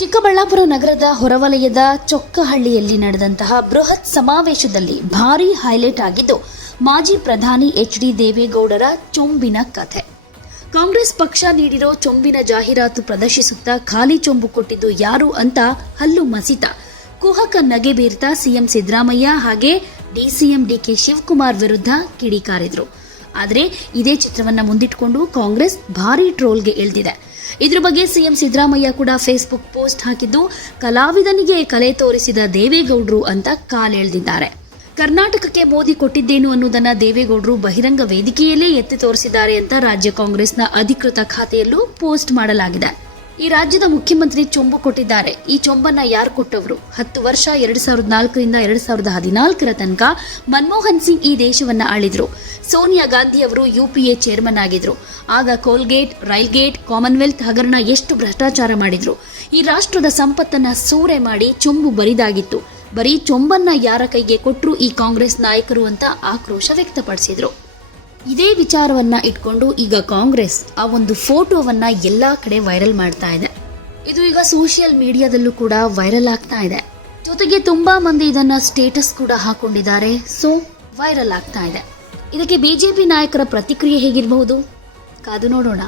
ಚಿಕ್ಕಬಳ್ಳಾಪುರ ನಗರದ ಹೊರವಲಯದ ಚೊಕ್ಕಹಳ್ಳಿಯಲ್ಲಿ ನಡೆದಂತಹ ಬೃಹತ್ ಸಮಾವೇಶದಲ್ಲಿ ಭಾರೀ ಹೈಲೈಟ್ ಆಗಿದ್ದು ಮಾಜಿ ಪ್ರಧಾನಿ ಎಚ್.ಡಿ. ದೇವೇಗೌಡರ ಚೊಂಬಿನ ಕಥೆ. ಕಾಂಗ್ರೆಸ್ ಪಕ್ಷ ನೀಡಿರೋ ಚೊಂಬಿನ ಜಾಹೀರಾತು ಪ್ರದರ್ಶಿಸುತ್ತಾ ಖಾಲಿ ಚೊಂಬು ಕೊಟ್ಟಿದ್ದು ಯಾರು ಅಂತ ಹಲ್ಲು ಮಸಿತ ಕುಹಕ ನಗೆ ಬೀರ್ತಾ ಸಿಎಂ ಸಿದ್ದರಾಮಯ್ಯ ಹಾಗೆ ಡಿಸಿಎಂ ಡಿಕೆ ಶಿವಕುಮಾರ್ ವಿರುದ್ಧ ಕಿಡಿಕಾರಿದ್ರು. ಆದರೆ ಇದೇ ಚಿತ್ರವನ್ನ ಮುಂದಿಟ್ಟುಕೊಂಡು ಕಾಂಗ್ರೆಸ್ ಭಾರೀ ಟ್ರೋಲ್ಗೆ ಇಳಿದಿದೆ. ಇದ್ರ ಬಗ್ಗೆ ಸಿಎಂ ಸಿದ್ದರಾಮಯ್ಯ ಕೂಡ ಫೇಸ್ಬುಕ್ ಪೋಸ್ಟ್ ಹಾಕಿದ್ದು, ಕಲಾವಿದನಿಗೆ ಕಲೆ ತೋರಿಸಿದ ದೇವೇಗೌಡರು ಅಂತ ಕಾಲೆಳೆದಿದ್ದಾರೆ. ಕರ್ನಾಟಕಕ್ಕೆ ಮೋದಿ ಕೊಟ್ಟಿದ್ದೇನು ಅನ್ನೋದನ್ನ ದೇವೇಗೌಡರು ಬಹಿರಂಗ ವೇದಿಕೆಯಲ್ಲೇ ಎತ್ತಿ ತೋರಿಸಿದ್ದಾರೆ ಅಂತ ರಾಜ್ಯ ಕಾಂಗ್ರೆಸ್ನ ಅಧಿಕೃತ ಖಾತೆಯಲ್ಲೂ ಪೋಸ್ಟ್ ಮಾಡಲಾಗಿದೆ. ಈ ರಾಜ್ಯದ ಮುಖ್ಯಮಂತ್ರಿ ಚೊಂಬು ಕೊಟ್ಟಿದ್ದಾರೆ. ಈ ಚೊಂಬನ್ನ ಯಾರು ಕೊಟ್ಟವರು? 10 ವರ್ಷ 2004ರಿಂದ 2014 ತನಕ ಮನಮೋಹನ್ ಸಿಂಗ್ ಈ ದೇಶವನ್ನ ಆಳಿದ್ರು. ಸೋನಿಯಾ ಗಾಂಧಿ ಅವರು ಯುಪಿಎ ಚೇರ್ಮನ್ ಆಗಿದ್ರು. ಆಗ ಕೋಲ್ಗೇಟ್, ರೈಲ್ಗೇಟ್, ಕಾಮನ್ವೆಲ್ತ್ ಹಗರಣ ಎಷ್ಟು ಭ್ರಷ್ಟಾಚಾರ ಮಾಡಿದ್ರು. ಈ ರಾಷ್ಟ್ರದ ಸಂಪತ್ತನ್ನ ಸೂರೆ ಮಾಡಿ ಚೊಂಬು ಬರಿದಾಗಿತ್ತು. ಬರೀ ಚೊಂಬನ್ನ ಯಾರ ಕೈಗೆ ಕೊಟ್ರು ಈ ಕಾಂಗ್ರೆಸ್ ನಾಯಕರು ಅಂತ ಆಕ್ರೋಶ ವ್ಯಕ್ತಪಡಿಸಿದ್ರು. ಇದೇ ವಿಚಾರವನ್ನ ಇಟ್ಕೊಂಡು ಈಗ ಕಾಂಗ್ರೆಸ್ ಆ ಒಂದು ಫೋಟೋವನ್ನ ಎಲ್ಲಾ ಕಡೆ ವೈರಲ್ ಮಾಡ್ತಾ ಇದೆ. ಇದು ಈಗ ಸೋಷಿಯಲ್ ಮೀಡಿಯಾದಲ್ಲೂ ಕೂಡ ವೈರಲ್ ಆಗ್ತಾ ಇದೆ. ಜೊತೆಗೆ ತುಂಬಾ ಮಂದಿ ಇದನ್ನ ಸ್ಟೇಟಸ್ ಕೂಡ ಹಾಕೊಂಡಿದ್ದಾರೆ. ಸೊ ವೈರಲ್ ಆಗ್ತಾ ಇದೆ. ಇದಕ್ಕೆ ಬಿಜೆಪಿ ನಾಯಕರ ಪ್ರತಿಕ್ರಿಯೆ ಹೇಗಿರಬಹುದು? ಕಾದು ನೋಡೋಣ.